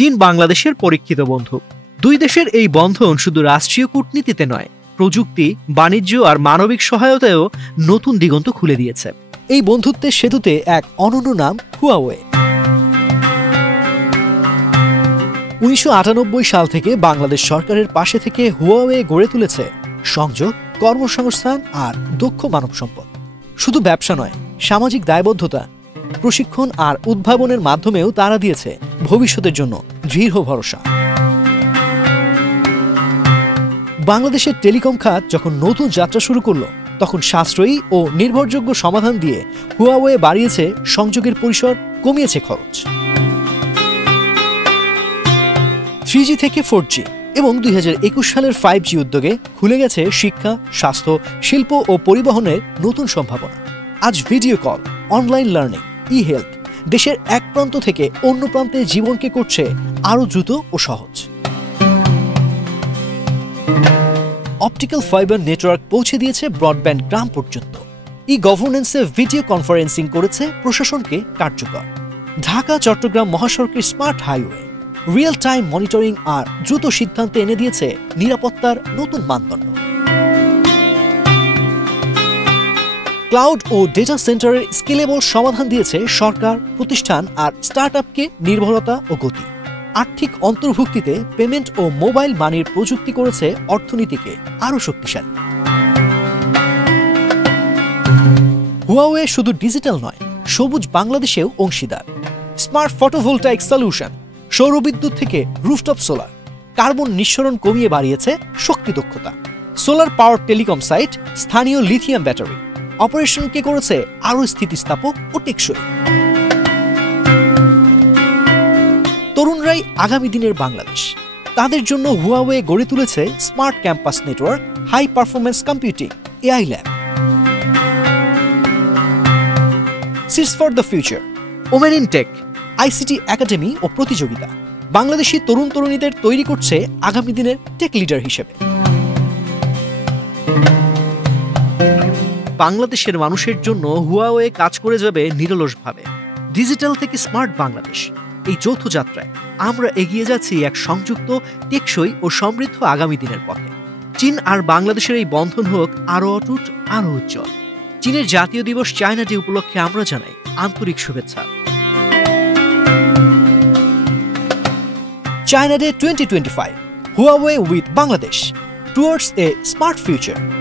চীন বাংলাদেশের পরীক্ষিত বন্ধু। দুই দেশের এই বন্ধন শুধু রাষ্ট্রীয় কূটনীতিতে নয়, প্রযুক্তি, বাণিজ্য আর মানবিক সহায়তায়ও নতুন দিগন্ত খুলে দিয়েছে। এই বন্ধুত্বের সেতুতে এক অনন্য নাম হুয়াওয়ে। 1998 সাল থেকে বাংলাদেশ সরকারের পাশে থেকে হুয়াওয়ে গড়ে তুলেছে সংযোগ, কর্মসংস্থান আর দক্ষ মানব সম্পদ। শুধু ব্যবসা নয়, সামাজিক দায়বদ্ধতা, প্রশিক্ষণ আর উদ্ভাবনের মাধ্যমেও তারা দিয়েছে ভবিষ্যতের জন্য দৃঢ় ভরসা। বাংলাদেশের টেলিকম খাত যখন নতুন যাত্রা শুরু করলো, তখন সাশ্রয়ী ও নির্ভরযোগ্য সমাধান দিয়ে হুয়াওয়ে বাড়িয়েছে সংযোগের পরিসর, কমিয়েছে খরচ। 3G থেকে 4G এবং 2021 সালের 5G উদ্যোগে খুলে গেছে শিক্ষা, স্বাস্থ্য, শিল্প ও পরিবহনের নতুন সম্ভাবনা। আজ ভিডিও কল, অনলাইন লার্নিং, ই-হেলথ দেশের এক প্রান্ত থেকে অন্য প্রান্তে জীবনকে করছে আরও দ্রুত ও সহজ। অপটিক্যাল ফাইবার নেটওয়ার্ক পৌঁছে দিয়েছে ব্রডব্যান্ড গ্রাম পর্যন্ত। ই-গভর্নেন্সে ভিডিও কনফারেন্সিং করেছে প্রশাসনকে কার্যকর। ঢাকা চট্টগ্রাম মহাসড়কের smart highway real time monitoring আর দ্রুত সিদ্ধান্তে এনে দিয়েছে নিরাপত্তার নতুন মানদণ্ড। ক্লাউড ও ডেটা সেন্টারের স্কেলেবল সমাধান দিয়েছে সরকার, প্রতিষ্ঠান আর স্টার্টআপকে নির্ভরতা ও গতি। আর্থিক অন্তর্ভুক্তিতে পেমেন্ট ও মোবাইল মানির প্রযুক্তি করেছে অর্থনীতিকে আরও শক্তিশালী। হুয়াওয়ে শুধু ডিজিটাল নয়, সবুজ বাংলাদেশেও অংশীদার। স্মার্ট ফটোভোল্টাইক সলিউশন, সৌরবিদ্যুৎ থেকে রুফটপ সোলার, কার্বন নিঃসরণ কমিয়ে বাড়িয়েছে শক্তি দক্ষতা। সোলার পাওয়ার টেলিকম সাইট, স্থানীয় লিথিয়াম ব্যাটারি অপারেশনকে করেছে আরও স্থিতিস্থাপক ও টেকসই। তরুণরাই আগামী দিনের বাংলাদেশ। তাদের জন্য হুয়াওয়ে গড়ে তুলেছে smart campus network, high performance computing, AI lab. Seeds for the future, women in tech, ICT academy ও প্রতিযোগিতা বাংলাদেশি তরুণ তরুণীদের তৈরি করছে আগামী দিনের টেক লিডার হিসেবে। বাংলাদেশের মানুষের জন্য হুয়াওয়ে কাজ করে যাবে নিরলসভাবে। ডিজিটাল থেকে স্মার্ট বাংলাদেশ, এই যৌথ যাত্রায় আমরা এগিয়ে যাচ্ছি এক সংযুক্ত, টেকসই ও সমৃদ্ধ আগামী দিনের পথে। চীন আর বাংলাদেশের এই বন্ধন হোক আরও অটুট, আরও উজ্জ্বল। চীনের জাতীয় দিবস চায়না ডে উপলক্ষে আমরা জানাই আন্তরিক শুভেচ্ছা। China Day 2025, Huawei with Bangladesh, towards a smart future.